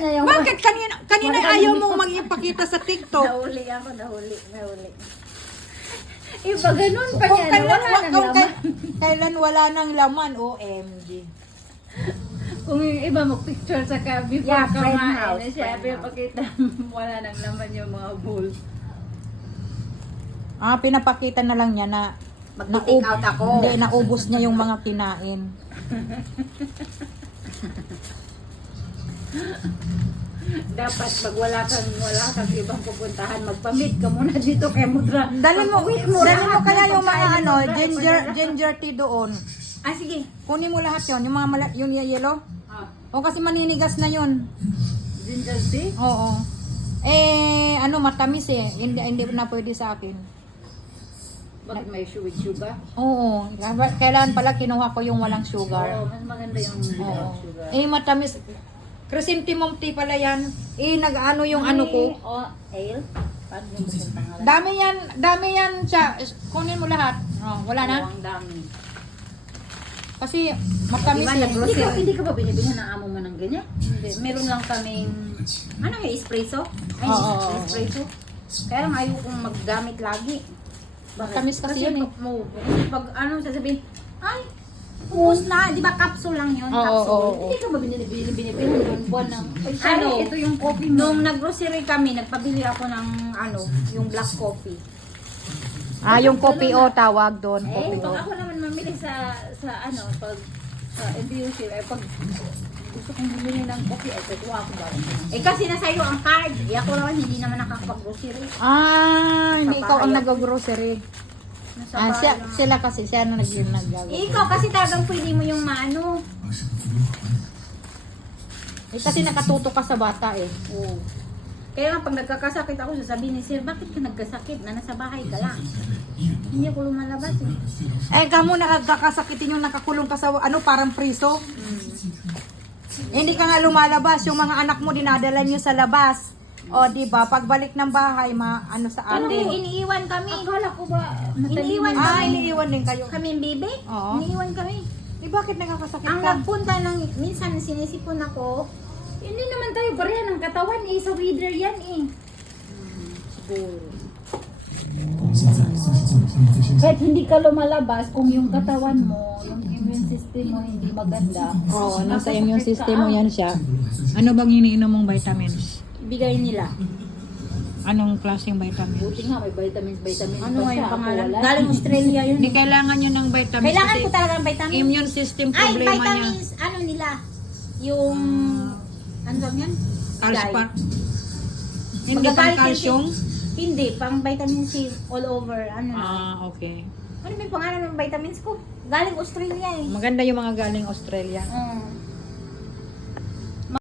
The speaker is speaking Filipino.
na yung... Bakit kanina ayaw mong magipakita sa TikTok? Nahuli ako, nahuli. Iba ganun pa Kung niya, kailan, wala nang laman. kailan wala nang laman, OMG. Kung yung iba mag-picture sa before Yeah, friend kumain house, na siya, friend pero pakita wala nang laman yung mga bowl. Pinapakita na lang niya na Mag-take out ako. Hindi, naubos niya yung mga kinain. Dapat pag wala kang ibang pupuntahan, magpamit ka muna dito kay Mudra. Dali mo kaya yung mga ginger tea doon. Sige. Kunin mo lahat yon, yung mga yung yellow. O kasi maninigas na yun. Ginger tea? Oo. Matamis eh. Hindi na pwede sa akin. Bakit may with sugar? Oo. Kailan pala kinuha ko yung walang sugar. Oo, mas maganda yung Oo. sugar. Matamis. Chrysanthemum tea pala yan. Nag-ano yung ano ko. Ale? Paano yung bukong pangalan? Dami yan siya. Kunin mo lahat. Wala na. Ang dami. Kasi matamis Diba, eh. Hindi ka ba binibili ng amo mo ng ganyan? Hindi. Meron lang kaming, ano yung espresso? Ay, Oo. espresso. Kaya lang ayaw kong maggamit lagi. Matamis kasi yun eh. Pag ano, sasabihin, ay, ubos na. Di ba capsule lang yun? Oo, Capsule. oo, oo. Hindi ka ba binibili ng buwan ng, ano, ito yung coffee mo. Nung nag-grocery kami, nagpabili ako ng, yung black coffee. Yung kopi o tawag doon. Kopi Pag o. ako naman mamili sa pag sa NTUC, pag gusto kong bumili ng coffee, kukuha ako ba? Kasi nasa iyo ang card. Ako naman, hindi naman nakakapag-grocery. Hindi Sa ikaw ang bahay nag-grocery. Nasa bahay lang. Sila kasi, siya na nag-grocery. Ikaw kasi talagang pwede mo yung maano. Kasi nakatuto ka sa bata eh. Oo. Kaya nga pag nagkakasakit ako, sasabihin ni Sir, bakit ka nagkasakit na nasa bahay ka lang? Hindi ako lumalabas eh. Kamo nakakasakitin yung nakakulong ka sa parang priso. Hindi ka nga lumalabas. Yung mga anak mo dinadala niyo sa labas. O, di ba? Pagbalik ng bahay, sa Ano atin. iniiwan kami? Akala ko ba, Iniiwan kami. Iniiwan din kayo. Kami yung baby? Oo. Iniiwan kami. Bakit nakakasakit Ang ka? nagpunta minsan sinisipon ako, hindi naman tayo pareha ng katawan eh. Sa wither yan eh. siguro. Kahit hindi ka lumalabas, kung yung katawan mo, yung immune system mo hindi maganda. Oo, nasa immune system mo yan siya. Ano bang iniinom mong vitamins? Ibigay nila. Anong klaseng vitamins? Buti nga may vitamins Ano nga yung Ako pangalan? wala. Galing Australia yun. Hindi kailangan yun ng vitamins Kailangan kasi ko talaga ng vitamins. immune system Ay, problema niya. vitamins, ano nila? Yung, ano bang yan? Calcium. Hindi Magagalit pang yan calcium? Hindi, pang vitamin C all over. Ano na? Okay. Ano ba yung pangalan ng vitamins ko? Galing Australia eh. Maganda yung mga galing Australia.